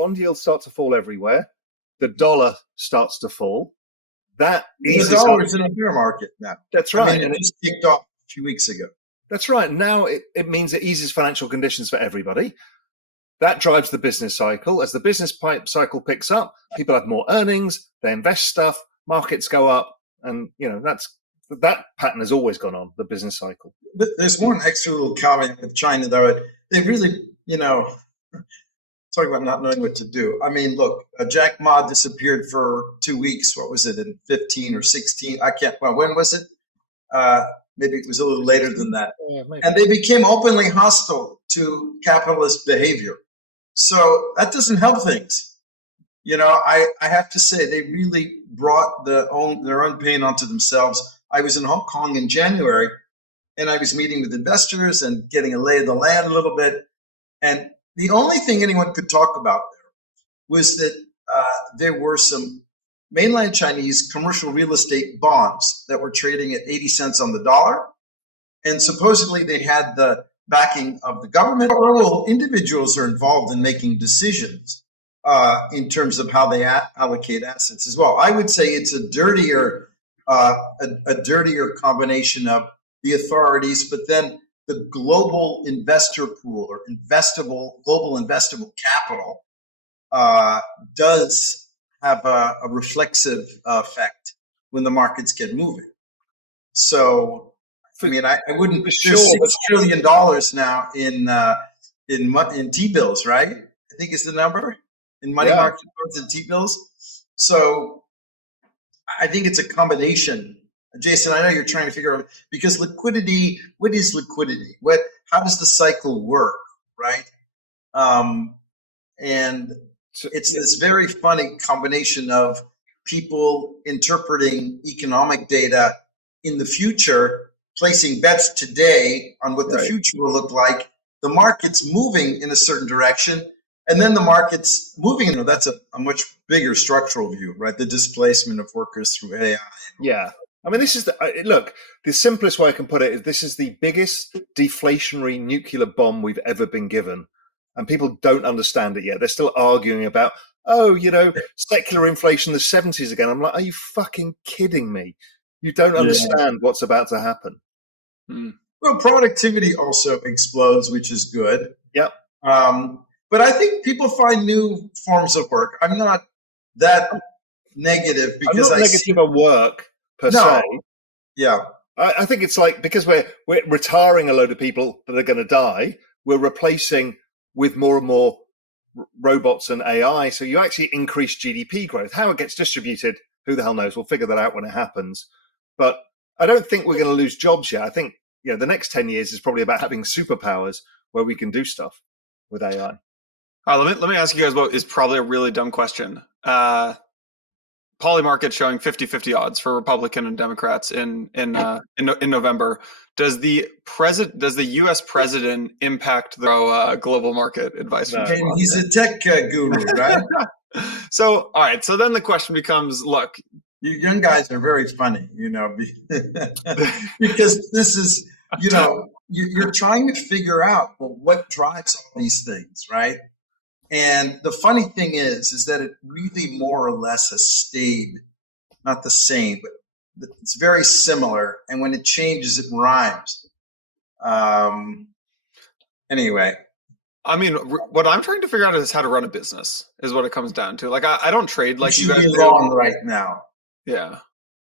bond yields start to fall everywhere. The dollar starts to fall. That the dollar's in a bear market now. That's right. I mean, it just kicked off a few weeks ago. That's right. Now it means it eases financial conditions for everybody. That drives the business cycle. As the business cycle picks up, people have more earnings, they invest stuff, markets go up, and that pattern has always gone on, the business cycle. But there's one extra little caveat with China, though. They really, talk about not knowing what to do. I mean, look, Jack Ma disappeared for 2 weeks. What was it, in 15 or 16? When was it? Maybe it was a little later than that. Yeah, and they became openly hostile to capitalist behavior. So that doesn't help things. I have to say, they really brought their own pain onto themselves. I was in Hong Kong in January, and I was meeting with investors and getting a lay of the land a little bit. And the only thing anyone could talk about there was that there were some mainland Chinese commercial real estate bonds that were trading at 80 cents on the dollar. And supposedly they had the backing of the government. Raoul, individuals are involved in making decisions in terms of how they allocate assets as well. I would say it's a dirtier combination of the authorities, but then the global investor pool or global investable capital does have a reflexive effect when the markets get moving. So, I mean, I wouldn't. There's $6 trillion now in T-bills, right? I think is the number in money market funds and T-bills. So, I think it's a combination. Jason, I know you're trying to figure out, because liquidity. What is liquidity? How does the cycle work, right? And it's this very funny combination of people interpreting economic data in the future, placing bets today on what the future will look like, the market's moving in a certain direction, and then the market's moving. That's a much bigger structural view, right? The displacement of workers through AI. Yeah. I mean, this is the simplest way I can put it is this is the biggest deflationary nuclear bomb we've ever been given. And people don't understand it yet. They're still arguing about, secular inflation, the 70s again. I'm like, are you fucking kidding me? You don't understand what's about to happen. Well, productivity also explodes, which is good. Yep. But I think people find new forms of work. I'm not that negative because I'm not negative of work per se. Yeah. I think it's like, because we're retiring a load of people that are going to die, we're replacing with more and more robots and AI. So you actually increase GDP growth. How it gets distributed, who the hell knows? We'll figure that out when it happens. But I don't think we're going to lose jobs yet. I think the next 10 years is probably about having superpowers where we can do stuff with AI. All right, let me ask you guys what is probably a really dumb question. Polymarket showing 50-50 odds for Republican and Democrats in November. Does the U.S. president impact the global market advice? No. He's a tech guru, right? So, all right. So then the question becomes: look, you young guys are very funny, because this is, you're trying to figure out what drives all these things, right? And the funny thing is that it really more or less has stayed, not the same, but it's very similar. And when it changes, it rhymes. Anyway. I mean, what I'm trying to figure out is how to run a business is what it comes down to. Like, I don't trade like you guys do. Long right now. Yeah.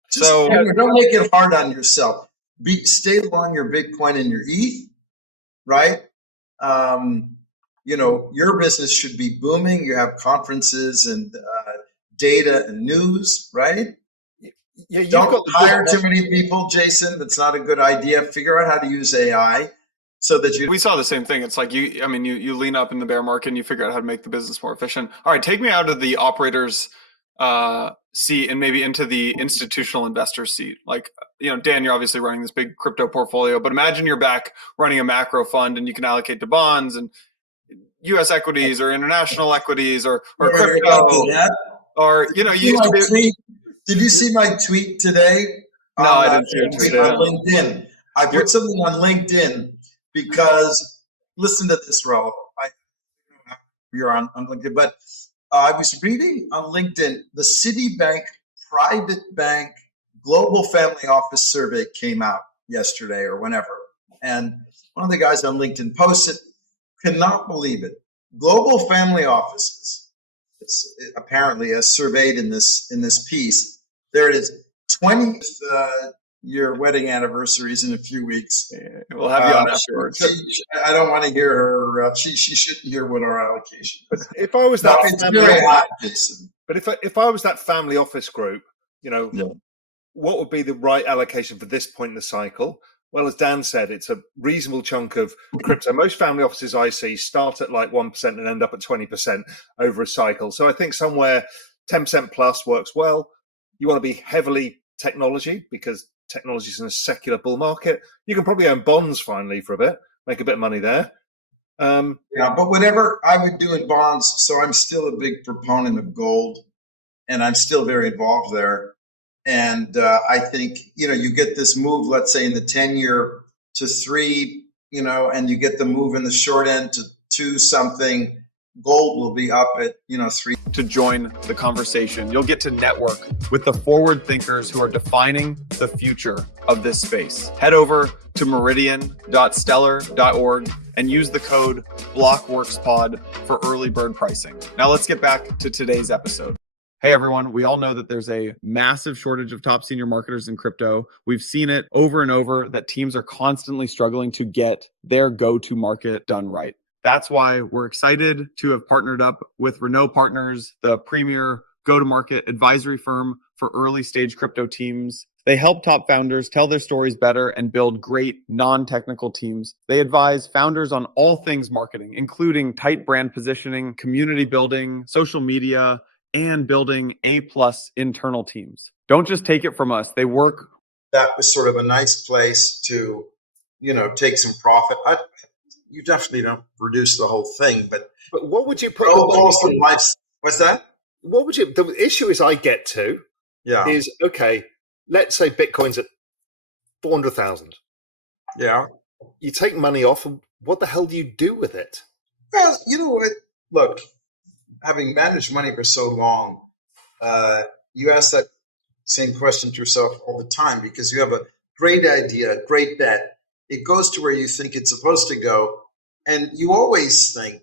So don't make it hard on yourself. Stay long your Bitcoin and your ETH, right? Your business should be booming. You have conferences and data and news, right? Yeah, don't hire too many people, Jason. That's not a good idea. Figure out how to use AI so that you. We saw the same thing. It's like you lean up in the bear market and you figure out how to make the business more efficient. All right, take me out of the operator's seat and maybe into the institutional investor seat. Like, Dan, you're obviously running this big crypto portfolio, but imagine you're back running a macro fund and you can allocate to bonds and U.S. equities or international equities or crypto, or you used to be. Did you see my tweet today? No, I didn't see your tweet on LinkedIn. I put something on LinkedIn because listen to this, Raoul. you're on LinkedIn, but I was reading on LinkedIn, the Citibank Private Bank Global Family Office Survey came out yesterday or whenever. And one of the guys on LinkedIn posted, cannot believe it. Global family offices, it's apparently as surveyed in this piece, there it is, 20th year wedding anniversaries in a few weeks. Yeah, we'll have you on afterwards. I don't want to hear her. She shouldn't hear what our allocation is. But if I was that, it's very hot, Jason. But if I was that family office group, what would be the right allocation for this point in the cycle? Well, as Dan said, it's a reasonable chunk of crypto. Most family offices I see start at like 1% and end up at 20% over a cycle. So I think somewhere 10% plus works well. You want to be heavily technology because technology is in a secular bull market. You can probably own bonds finally for a bit, make a bit of money there. But whatever I would do in bonds, so I'm still a big proponent of gold, and I'm still very involved there. And I think, you get this move, let's say in the 10-year to 3, and you get the move in the short end to 2 something, gold will be up at, 3. To join the conversation, you'll get to network with the forward thinkers who are defining the future of this space. Head over to meridian.stellar.org and use the code BLOCKWORKSPOD for early bird pricing. Now let's get back to today's episode. Hey everyone, we all know that there's a massive shortage of top senior marketers in crypto. We've seen it over and over that teams are constantly struggling to get their go-to market done right. That's why we're excited to have partnered up with Renault Partners, the premier go-to-market advisory firm for early stage crypto teams. They help top founders tell their stories better and build great non-technical teams. They advise founders on all things marketing, including tight brand positioning, community building, social media, and building A+ internal teams. Don't just take it from us. They work. That was sort of a nice place to, take some profit. You definitely don't reduce the whole thing, but what would you put? What's that? What would you? The issue is I get to is okay. Let's say Bitcoin's at 400,000. Yeah. You take money off, and what the hell do you do with it? Well, you know what? Look, having managed money for so long, you ask that same question to yourself all the time because you have a great idea, a great bet. It goes to where you think it's supposed to go. And you always think,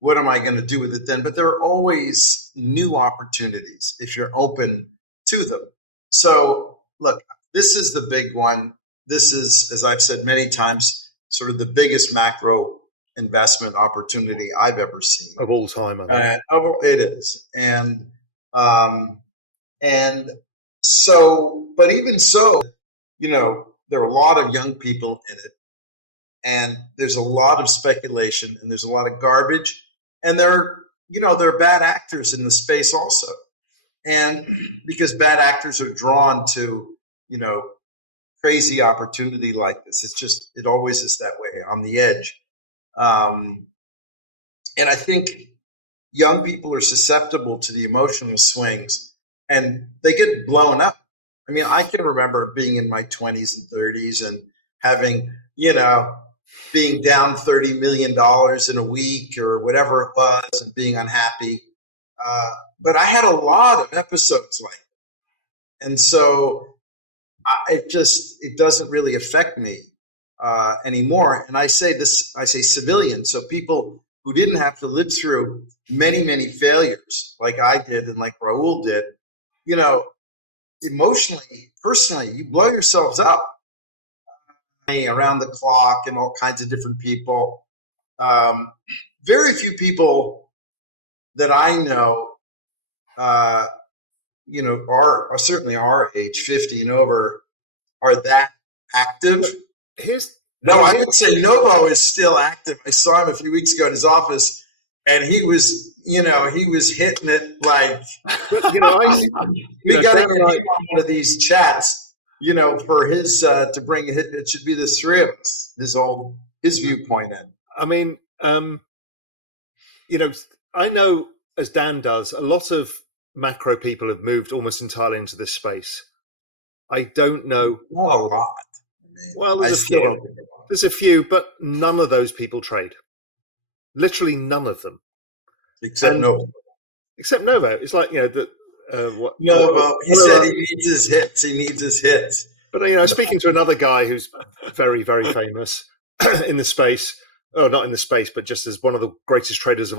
what am I going to do with it then? But there are always new opportunities if you're open to them. So look, this is the big one. This is, as I've said many times, sort of the biggest macro investment opportunity I've ever seen of all time. It is, and so, but even so, there are a lot of young people in it, and there's a lot of speculation, and there's a lot of garbage, and there are bad actors in the space also, and because bad actors are drawn to crazy opportunity like this, it always is that way on the edge. And I think young people are susceptible to the emotional swings and they get blown up. I mean, I can remember being in my 20s and 30s and having, being down $30 million in a week or whatever it was and being unhappy. But I had a lot of episodes like that. And so it doesn't really affect me anymore. And I say civilians, so people who didn't have to live through many, many failures like I did and like Raoul did, emotionally, personally, you blow yourselves up around the clock and all kinds of different people. Very few people that I know, are certainly our age, 50 and over, are that active. I would say Novo is still active. I saw him a few weeks ago in his office, and he was hitting it like, we got to get on one of these chats, for his to bring it. It should be the 3 of us. His viewpoint in. I mean, I know, as Dan does, a lot of macro people have moved almost entirely into this space. I don't know. Not a lot. Well, there's a few, but none of those people trade. Literally none of them. Except Nova. Except Nova. It's like, what? No, well, he said he needs his hits. He needs his hits. But speaking to another guy who's very, very famous in the space, or not in the space, but just as one of the greatest traders of all